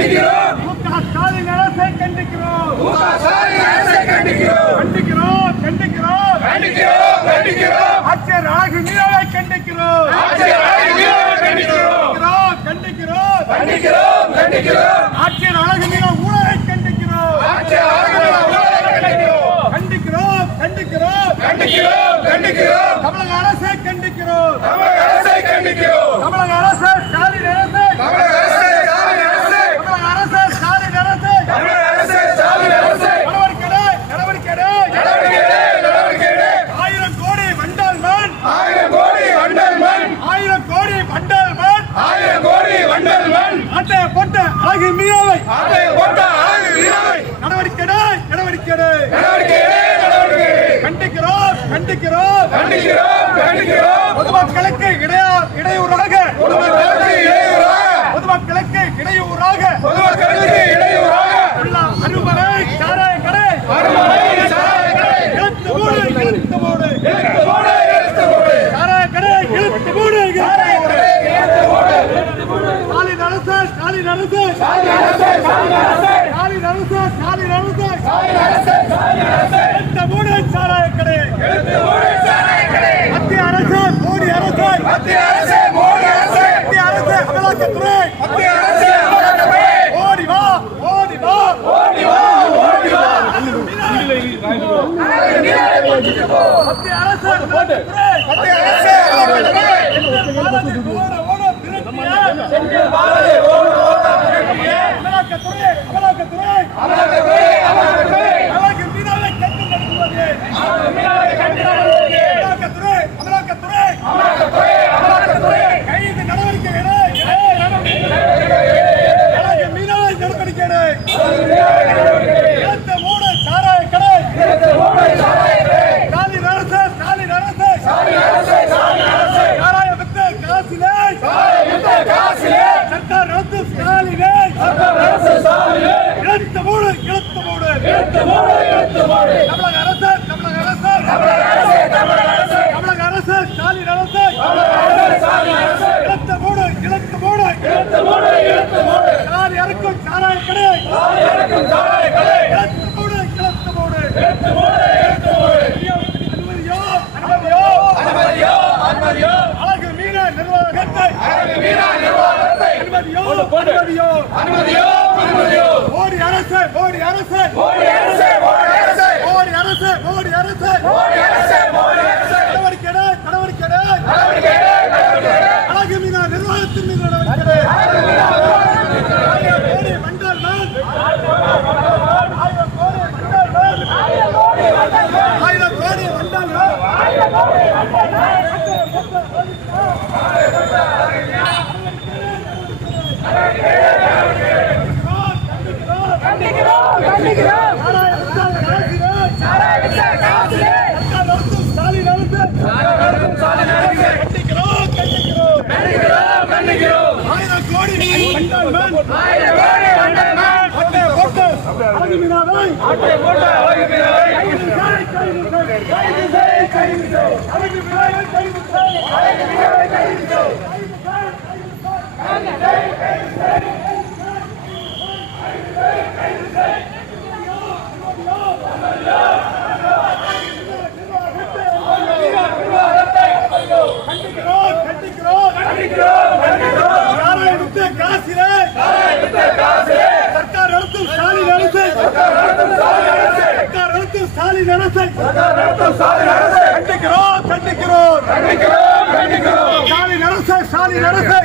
கண்டிக்கிறோம். ஸ்டாலின் அரசை கண்டிக்கிறோம். ஸ்டாலின் அரசை கண்டிக்கிறோம். கண்டிக்கிறோம் கண்டிக்கிறோம். கண்டிக்கிறோம் கண்டிக்கிறோம். ஆட்சியர் அழகு மீனவை கண்டிக்கிறோம். ஆட்சியர் அழகு மீனவை கண்டிக்கிறோம். கண்டிக்கிறோம் கண்டிக்கிறோம். கண்டிக்கிறோம் ஆட்சியர் அழகு மீனவ ஊழலை கண்டிக்கிறோம். ஆட்சியர் அழகு மீனவ ஊழலை கண்டிக்கிறோம். கண்டிக்கிறோம் கண்டிக்கிறோம். கண்டிக்கிறோம் கண்டிக்கிறோம். ¡Corre! கடை ஆயிரம் கோடி ஆயிரம் Yeah. கண்டிக்கிறோம் கண்டிக்கிறோம் கண்டிக்கிறோம் கண்டிக்கிறோம் சாலை நடசை சாலை நடசை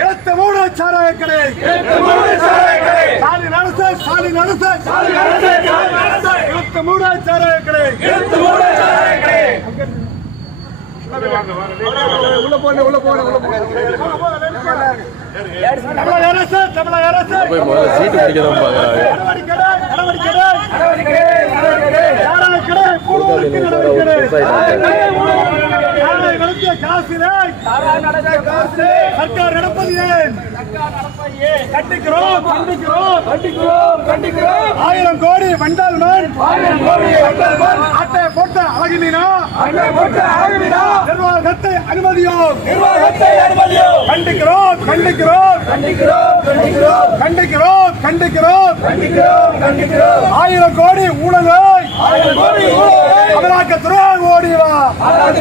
எழுத்து மூணு சாராயக்கடை சாலை நடசை சாலை நடசை எழுத்து மூணு சாராயக்கடை எழுத்து மூணு சாராயக்கடை உள்ள போன உள்ள போன உள்ள போன போய் முதல்ல சீட்டு பிடிக்கதான் பாக்குறாங்க சர்க்கார் நடப்பது ஏன் கண்டிக்கிறோம் கண்டிக்கிறோம் கண்டிக்கிறோம் கண்டிக்கிறோம் ஆயிரம் கோடி வந்தால் ஆயிரம் கோடி வந்தால் அட்டை போட்ட அழகினா அட்டை போட்ட அழகினா நிர்வாகத்தை அனுமதியோம் நிர்வாகத்தை அனுமதியோம் கண்டிக்கிறோம் கண்டிக்கிறோம். கண்டிக்கிறோம் கண்டிக்கிறோம் கண்டிக்கிறோம் கண்டிக்கிறோம் கண்டிக்கிறோம். கண்டிக்கிறோம் கண்டிக்கிறோம் ஆயிரம் கோடி ஊழலாய் ஆயிரம் கோடி அமலாக்கத்துறை ஓடி வா. ஓடி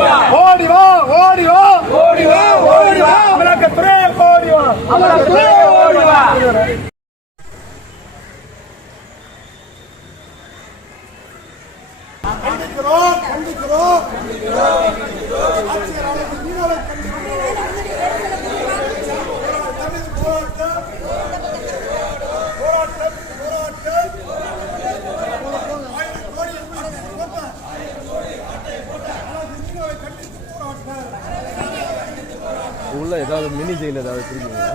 வா. ஓடி வா ஓடி வா. ஓடி வா ஓடி வா. அமலாக்கத்துறை ஓடி வா. அமலாக்கத்துறை ஓடி வா. கண்டிக்கிறோம் கண்டிக்கிறோம். கண்டிக்கிறோம் கண்டிக்கிறோம். ஏதாவது மினி ஜெயில் ஏதாவது வச்சிருக்கீங்களா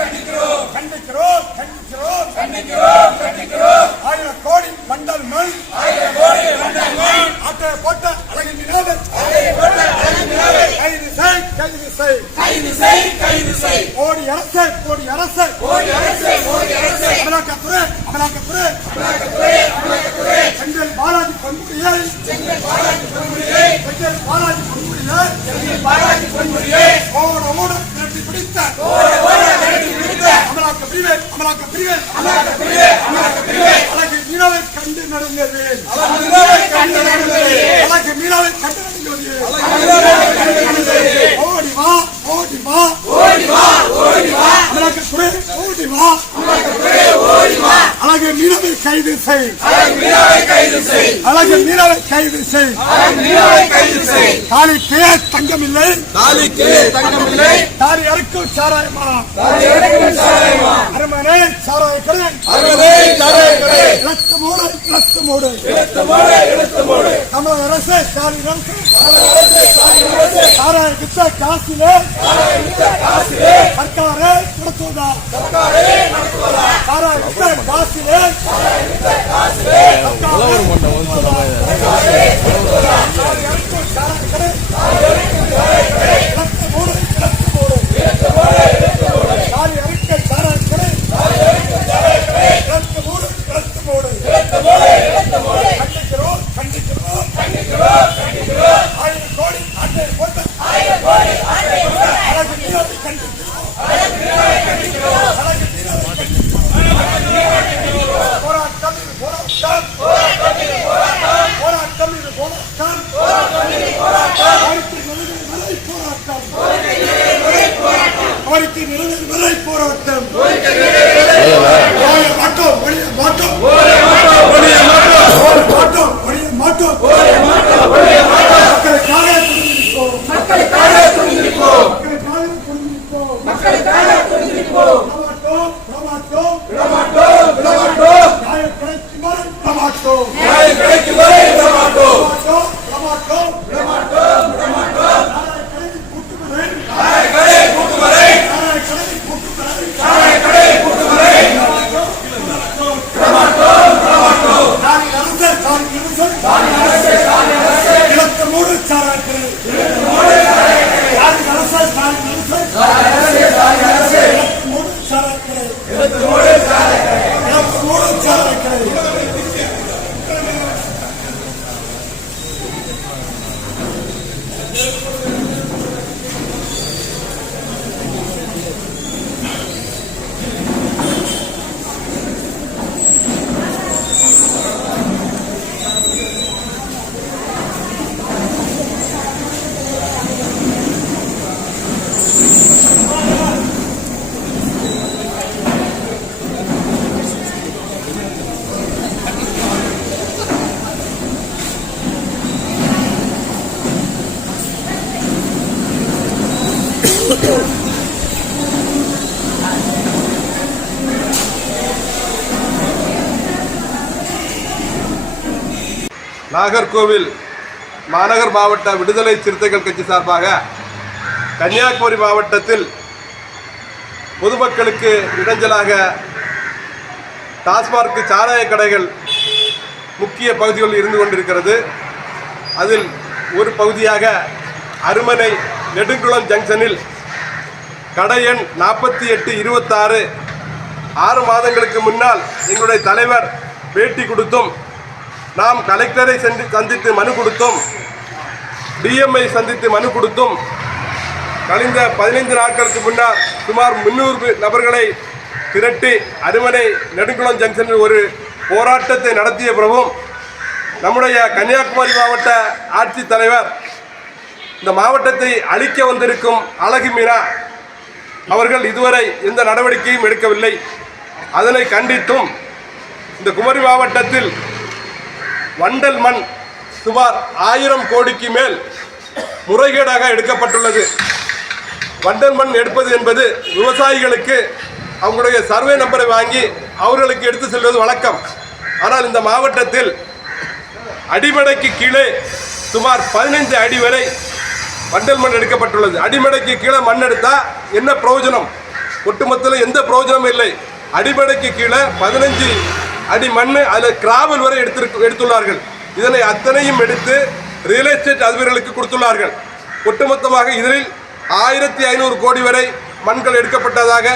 கண்டிக்கிறோம் கண்டிக்கிறோம் கண்டிக்கிறோம் கண்டிக்கிறோம் கண்டிக்கிறோம் ஆயிரம் கோடி மண்டல் மண் ஆயிரம் கோடி மண்டல் மண் ஆட்டை போட்ட அழகு வினோதன் கைது செய் கைது செய் கைது செய் கைது செய் கோடி அரசு கோடி அரசு. ஓடி அரசு ஓடி அரசு. அமலாக்கத்துறை அமலாக்கத்துறை. அமலாக்கத்துறை அமலாக்கத்துறை. செங்கல் பாலாஜி பண்புடியை செங்கல் பாலாஜி பொன்முடியை. செங்கல் பாலாஜி பண்புடியை செங்கல் பாலாஜி பொன்முடியை. ஓட ஓட திரட்டி பிடித்த. ஓட ஓட நடத்தி பிடித்த. அமலாக்க பிரிவு அமலாக்க பிரிவு. அழகு மீனவை கண்டு கண்டு அழகு மீனவை கண்டு கண்டு நடந்தது ஓடி வா ஓடி வா ஓடி வா ஓடி வா அமலாக்கத்துறை ஓடி வா அமலாக்கத்துறை ஓடி வா அழகு மீனவை கைது செய். அழகு மீனவை கைது செய். தாலிக்கு தங்கமில்லை. தாலிக்கு தங்கமில்லை. தாலி அறுக்கும் சாராயமா. அரமனை சாராய கடை அருமனை சாராய கடை இலக்கு மூடு இலக்கு மூடு இழுத்து மூடு இழுத்து மூடு தமிழக அரசு ஸ்டாலின் அரசு சாராய வித்த காசிலே. காசிலே. சர்க்காரே நடத்துவதா? சர்க்காரே நடத்துவதா? சாராய வித்த காசிலே. மூடு இலக்கு மூடு சாரி அறுக்க சாராய கடை இலக்கு மூடு இலக்கு மூடு கண்டிக்கிறோம் கண்டிக்கிறோம் ஆயிரம் கோடி ஆட்டை போட்ட அழகு மீனவை கண்டிக்கிறோம் அழகு மீனவை கண்டிக்கிறோம் போராட்டம் இது போராட்டம் போராட்டம் இது போராட்டம் கோரிக்கை நிறைவேறும் வரை போராட்டம் கோரிக்கை நிறைவேறும் வரை போராட்டம். மாட்டோம் மாட்டோம். மாட்டோம் மாட்டோம். மக்களுக்காக துணிந்திருப்போம் மக்களுக்காக துணிந்திருப்போம் மக்களுக்காக துணிந்திருப்போம் விடமாட்டோம் விடமாட்டோம் விடமாட்டோம் விடமாட்டோம் விடமாட்டோம் நியாயம் கிடைக்கும் வரை விடமாட்டோம் விடமாட்டோம் விடமாட்டோம் விடமாட்டோம் விடமாட்டோம் நாளை கடை கூட்டு வரை நாளை கடை கூட்டு வரை விடமாட்டோம் விடமாட்டோம் இலக்கு மூடு சாராக்கள் யாருக்கு அரசு ஸ்டாலின் அரசு இலக்கு மூடு சாராக்கள் இலக்கு மூடு சாராக்கள் நாகர்கோவில் மாநகர் மாவட்ட விடுதலை சிறுத்தைகள் கட்சி சார்பாக கன்னியாகுமரி மாவட்டத்தில் பொதுமக்களுக்கு இடைஞ்சலாக டாஸ்மார்க் சாராய கடைகள் முக்கிய பகுதிகளில் இருந்து கொண்டிருக்கிறது. அதில் ஒரு பகுதியாக அருமனை நெடுங்குளம் ஜங்ஷனில் கடை எண் நாற்பத்தி எட்டு இருபத்தாறு ஆறு மாதங்களுக்கு முன்னால் எங்களுடைய தலைவர் பேட்டி கொடுத்தும் நாம் கலெக்டரை சென்று சந்தித்து மனு கொடுத்தோம் டிஎம்ஐ சந்தித்து மனு கொடுத்தும் கழிந்த பதினைந்து நாட்களுக்கு முன்னால் சுமார் முன்னூறு நபர்களை திரட்டி அருமனை நெடுங்குளம் ஜங்ஷனில் ஒரு போராட்டத்தை நடத்திய பிறகும் நம்முடைய கன்னியாகுமரி மாவட்ட ஆட்சித்தலைவர் இந்த மாவட்டத்தை அழிக்க வந்திருக்கும் அழகு மீனா அவர்கள் இதுவரை எந்த நடவடிக்கையும் எடுக்கவில்லை. அதனை கண்டித்தும் இந்த குமரி மாவட்டத்தில் வண்டல் மண் சுமார் ஆயிரம் கோடிக்கு மேல் முறைகேடாக எடுக்கப்பட்டுள்ளது. வண்டல் மண் எடுப்பது என்பது விவசாயிகளுக்கு அவங்களுடைய சர்வே நம்பரை வாங்கி அவர்களுக்கு எடுத்து செல்வது வழக்கம். ஆனால் இந்த மாவட்டத்தில் அடிமடைக்கு கீழே சுமார் பதினைந்து அடி வரை வண்டல் மண் எடுக்கப்பட்டுள்ளது. அடிமடைக்கு கீழே மண் எடுத்தால் என்ன பிரயோஜனம்? ஒட்டுமொத்தத்தில் எந்த பிரயோஜனமும் இல்லை. அடிமடைக்கு கீழே பதினஞ்சு அடி மண் அதில் கிராவல் வரை எடுத்திருக்கு எடுத்துள்ளார்கள். இதனை அத்தனையும் எடுத்து ரியல் எஸ்டேட் அதிபர்களுக்கு கொடுத்துள்ளார்கள். ஒட்டுமொத்தமாக இதில் ஆயிரத்தி ஐநூறு கோடி வரை மண்கள் எடுக்கப்பட்டதாக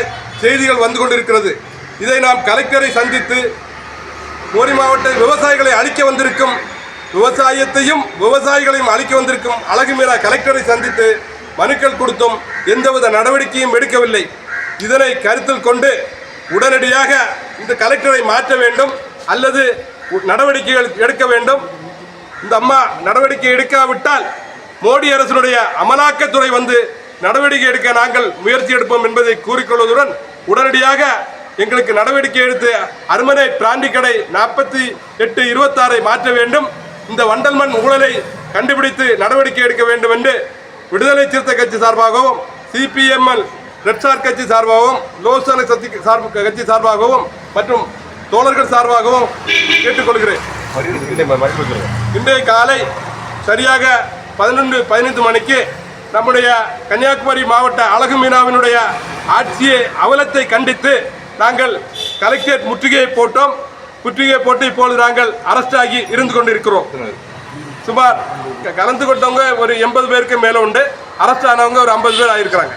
செய்திகள் வந்து கொண்டிருக்கிறது. இதை நாம் கலெக்டரை சந்தித்து மோரி மாவட்ட விவசாயிகளை அழிக்க வந்திருக்கும் விவசாயத்தையும் விவசாயிகளையும் அழிக்க வந்திருக்கும் அழகுமீரா கலெக்டரை சந்தித்து மனுக்கள் கொடுத்தும் எந்தவித நடவடிக்கையும் எடுக்கவில்லை. இதனை கருத்தில் கொண்டு உடனடியாக இந்த கலெக்டரை மாற்ற வேண்டும் அல்லது நடவடிக்கைகள் எடுக்க வேண்டும். இந்த அம்மா நடவடிக்கை எடுக்காவிட்டால் மோடி அரசினுடைய அமலாக்கத்துறை வந்து நடவடிக்கை எடுக்க நாங்கள் முயற்சி எடுப்போம் என்பதை கூறிக்கொள்வதுடன் உடனடியாக எங்களுக்கு நடவடிக்கை எடுத்து அருமனை பிராண்டி கடை நாற்பத்தி எட்டு இருபத்தாறை மாற்ற வேண்டும். இந்த வண்டல் மண் ஊழலை கண்டுபிடித்து நடவடிக்கை எடுக்க வேண்டும் என்று விடுதலை சிறுத்தை கட்சி சார்பாகவும் சிபிஎம்எல் ரெட்சார் கட்சி சார்பாகவும் லோசன சக்தி சார்பு கட்சி சார்பாகவும் மற்றும் தோழர்கள் சார்பாகவும் கேட்டுக்கொள்கிறேன். இன்றைய காலை சரியாக பதினொன்று பதினைந்து மணிக்கு நம்முடைய கன்னியாகுமரி மாவட்ட அழகு மீனாவினுடைய ஆட்சியை அவலத்தை கண்டித்து நாங்கள் கலெக்டரேட் முற்றுகையை போட்டோம். முற்றுகையை போட்டு இப்பொழுது நாங்கள் அரெஸ்ட் ஆகி இருந்து கொண்டிருக்கிறோம். சுமார் கலந்து கொண்டவங்க ஒரு எண்பது பேருக்கு மேலே உண்டு. அரெஸ்ட் ஆனவங்க ஒரு ஐம்பது பேர் ஆகியிருக்கிறாங்க